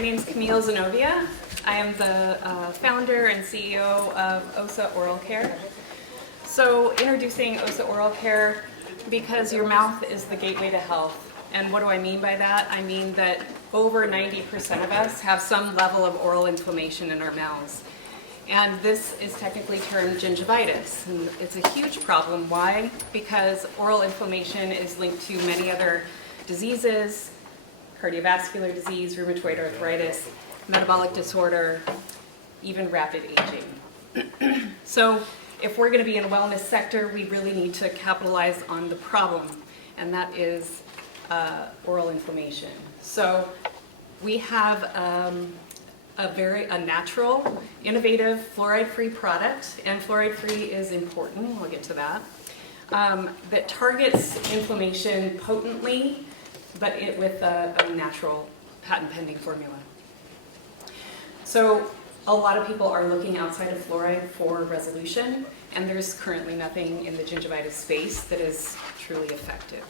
My name is Camile Zenobia. I am the founder and CEO of OSA Oral Care. So introducing OSA Oral Care because your mouth is the gateway to health. And what do I mean by that? I mean that over 90% of us have some level of oral inflammation in our mouths. And this is technically termed gingivitis. And it's a huge problem. Why? Because oral inflammation is linked to many other diseases, cardiovascular disease, rheumatoid arthritis, metabolic disorder, even rapid aging. So if we're going to be in the wellness sector, we really need to capitalize on the problem, and that is oral inflammation. So we have a natural, innovative, fluoride-free product, and fluoride-free is important, we'll get to that, that targets inflammation potently, but with a natural patent-pending formula. So a lot of people are looking outside of fluoride for resolution, and there's currently nothing in the gingivitis space that is truly effective.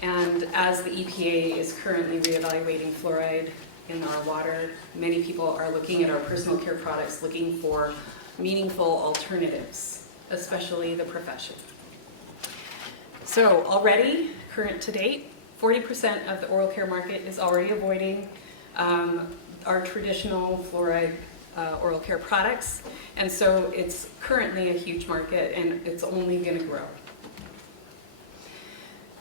And as the EPA is currently reevaluating fluoride in our water, many people are looking at our personal care products looking for meaningful alternatives, especially the profession. So already, current to date, 40% of the oral care market is already avoiding our traditional fluoride oral care products, and so it's currently a huge market and it's only going to grow.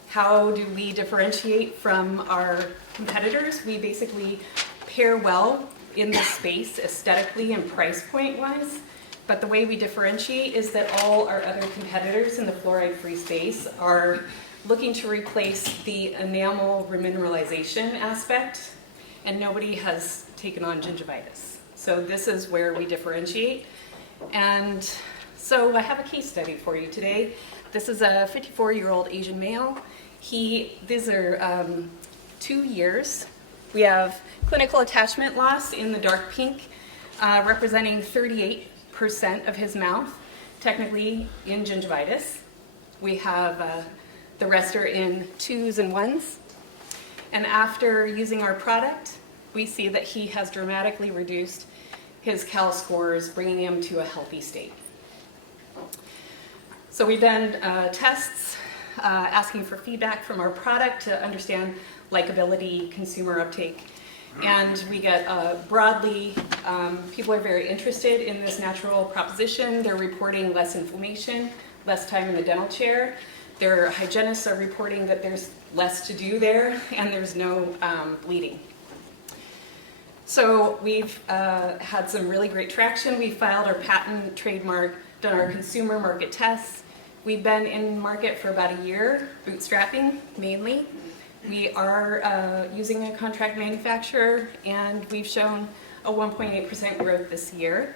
How do we differentiate from our competitors? We basically pair well in the space aesthetically and price point wise, but the way we differentiate is that all our other competitors in the fluoride-free space are looking to replace the enamel remineralization aspect, and nobody has taken on gingivitis. So this is where we differentiate. And so I have a case study for you today. This is a 54-year-old Asian male. These are 2 years. We have clinical attachment loss in the dark pink, representing 38% of his mouth, technically in gingivitis. We have the rest are in 2s and 1s. And after using our product, we see that he has dramatically reduced his CAL scores, bringing him to a healthy state. So we've done tests asking for feedback from our product to understand likability, consumer uptake. And we get broadly, people are very interested in this natural proposition. They're reporting less inflammation, less time in the dental chair. Their hygienists are reporting that there's less to do there and there's no bleeding. So we've had some really great traction. We filed our patent, trademark, done our consumer market tests. We've been in market for about a year, bootstrapping mainly. We are using a contract manufacturer, and we've shown a 1.8% growth this year.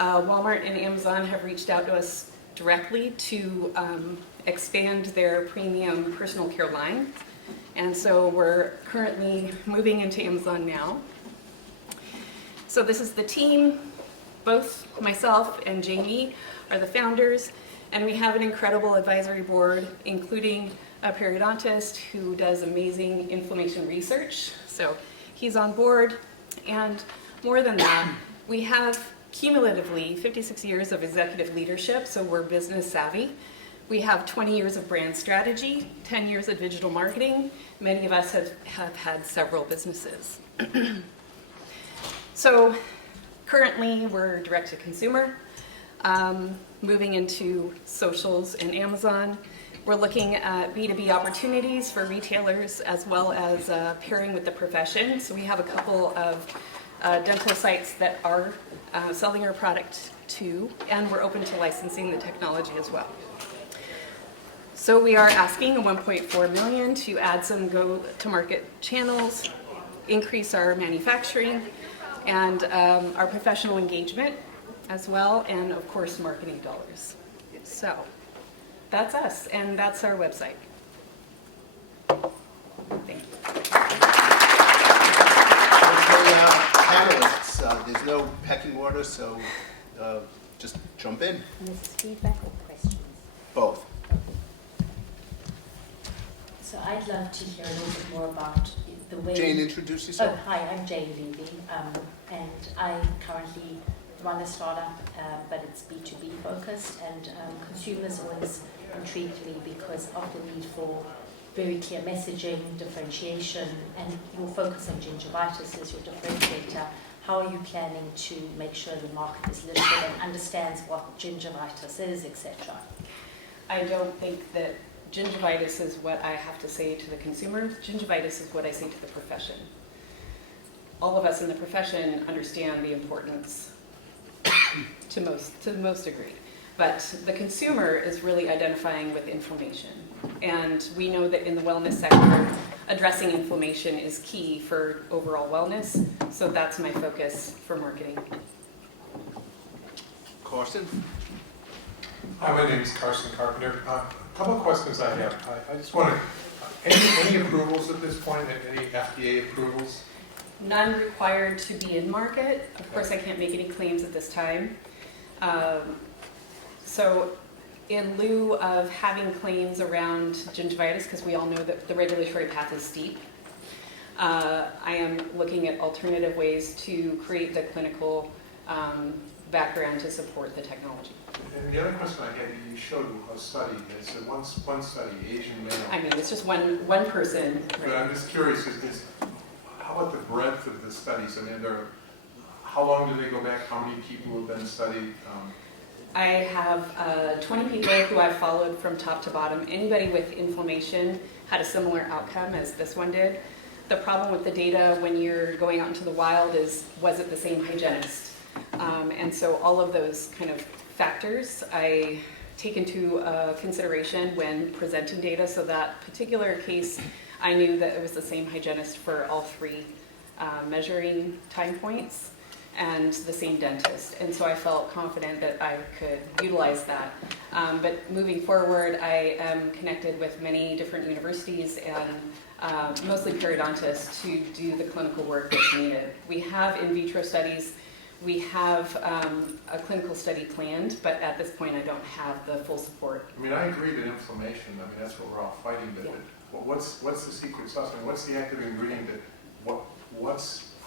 Walmart and Amazon have reached out to us directly to expand their premium personal care line. And so we're currently moving into Amazon now. So this is the team. Both myself and Jamie are the founders, and we have an incredible advisory board, including a periodontist who does amazing inflammation research. So he's on board, and more than that, we have cumulatively 56 years of executive leadership, so we're business savvy. We have 20 years of brand strategy, 10 years of digital marketing. Many of us have had several businesses. So currently we're direct to consumer, moving into socials and Amazon. We're looking at B2B opportunities for retailers as well as pairing with the profession. So we have a couple of dental sites that are selling our product too, and we're open to licensing the technology as well. So we are asking $1.4 million to add some go-to-market channels, increase our manufacturing, and our professional engagement as well, and of course marketing dollars. So that's us, and that's our website. Thank you. Panelists, there's no pecking order, so just jump in. And this is feedback or questions? Both. So I'd love to hear a little bit more about the the way... Jane, introduce yourself. Oh, hi, I'm Jane Levy, and I currently run a startup, but it's B2B focused, and consumers always intrigued me because of the need for very clear messaging, differentiation, and your focus on gingivitis is your differentiator. How are you planning to make sure the market is literate and understands what gingivitis is, etc.? I don't think that gingivitis is what I have to say to the consumer. Gingivitis is what I say to the profession. All of us in the profession understand the importance to the most degree. But the consumer is really identifying with inflammation. And we know that in the wellness sector, addressing inflammation is key for overall wellness. So that's my focus for marketing. Carson? Hi, my name is Carson Carpenter. A couple of questions I have. I just want to, any approvals at this point, any FDA approvals? None required to be in market. Of course, I can't make any claims at this time. So in lieu of having claims around gingivitis, because we all know that the regulatory path is steep, I am looking at alternative ways to create the clinical background to support the technology. And the other question I had, you showed a study, it's one study, Asian male. I mean, it's just one person. But I'm just curious, how about the breadth of the studies? I mean, how long do they go back? How many people have been studied? I have 20 people who I've followed from top to bottom. Anybody with inflammation had a similar outcome as this one did. The problem with the data when you're going out into the wild is, was it the same hygienist? And so all of those kind of factors I take into consideration when presenting data. So that particular case, I knew that it was the same hygienist for all three measuring time points, and the same dentist. And so I felt confident that I could utilize that. But moving forward, I am connected with many different universities and mostly periodontists to do the clinical work that's needed. We have in vitro studies, we have a clinical study planned, but at this point I don't have the full support. I mean, I agree that inflammation, I mean, that's what we're all fighting, but Yeah. what's the secret sauce? I mean, what's the active ingredient that,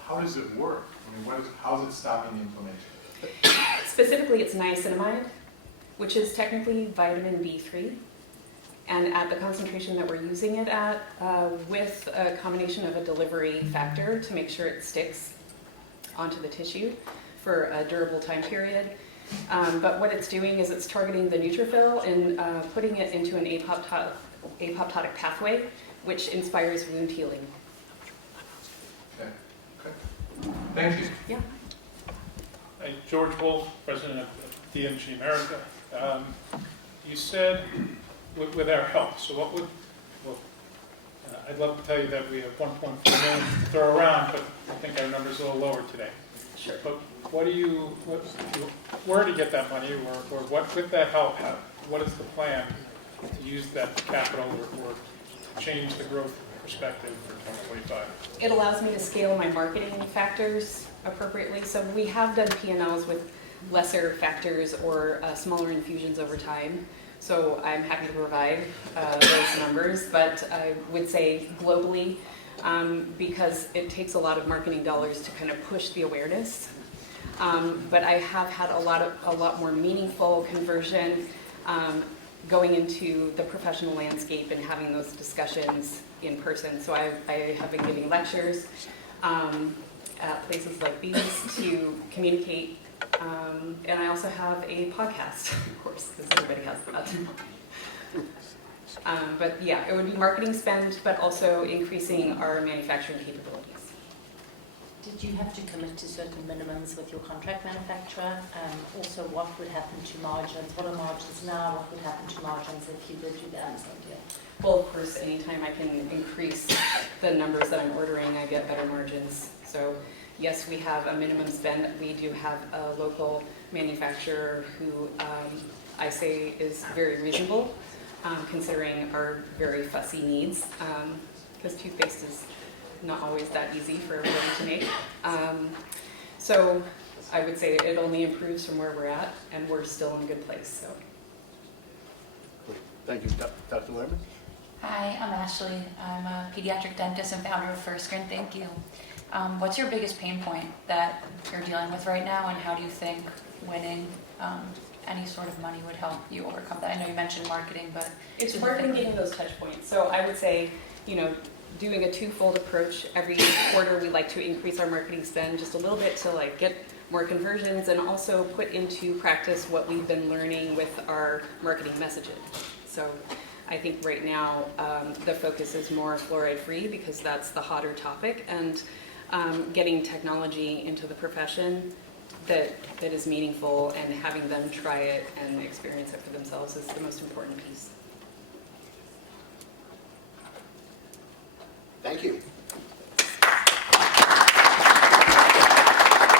how does it work? I mean, how is it stopping the inflammation? Specifically, it's niacinamide, which is technically vitamin B3. And at the concentration that we're using it at, with a combination of a delivery factor to make sure it sticks onto the tissue for a durable time period. But what it's doing is it's targeting the neutrophil and putting it into an apoptotic pathway, which inspires wound healing. Okay. Thank you. Yeah. Hi, George Wolf, president of DMG America. You said with our help, so what would, I'd love to tell you that we have 1.4 million to throw around, but I think our number's a little lower today. Sure. But where to get that money, or what, with that help, what is the plan to use that capital or to change the growth perspective for 2025? It allows me to scale my marketing factors appropriately. So we have done P&Ls with lesser factors or smaller infusions over time. So I'm happy to provide those numbers, but I would say globally, because it takes a lot of marketing dollars to kind of push the awareness. But I have had a lot more meaningful conversion going into the professional landscape and having those discussions in person. So I have been giving lectures at places like these to communicate. And I also have a podcast, of course, because everybody has that. But yeah, it would be marketing spend, but also increasing our manufacturing capabilities. Did you have to commit to certain minimums with your contract manufacturer? Also, what would happen to margins? What are margins now? What would happen to margins if you did do the Amazon deal? Well, of course, anytime I can increase the numbers that I'm ordering, I get better margins. So yes, we have a minimum spend. We do have a local manufacturer who I say is very reasonable, considering our very fussy needs, because toothpaste is not always that easy for everybody to make. So I would say it only improves from where we're at, and we're still in a good place. So. Thank you. Dr. Lerman? Hi, I'm Ashley. I'm a pediatric dentist and founder of First Grin. Thank you. What's your biggest pain point that you're dealing with right now, and how do you think winning any sort of money would help you overcome that? I know you mentioned marketing, but It's hard in getting those touch points. So I would say, doing a twofold approach. Every quarter, we like to increase our marketing spend just a little bit to get more conversions, and also put into practice what we've been learning with our marketing messages. So I think right now the focus is more fluoride-free because that's the hotter topic, and getting technology into the profession that is meaningful and having them try it and experience it for themselves is the most important piece. Thank you.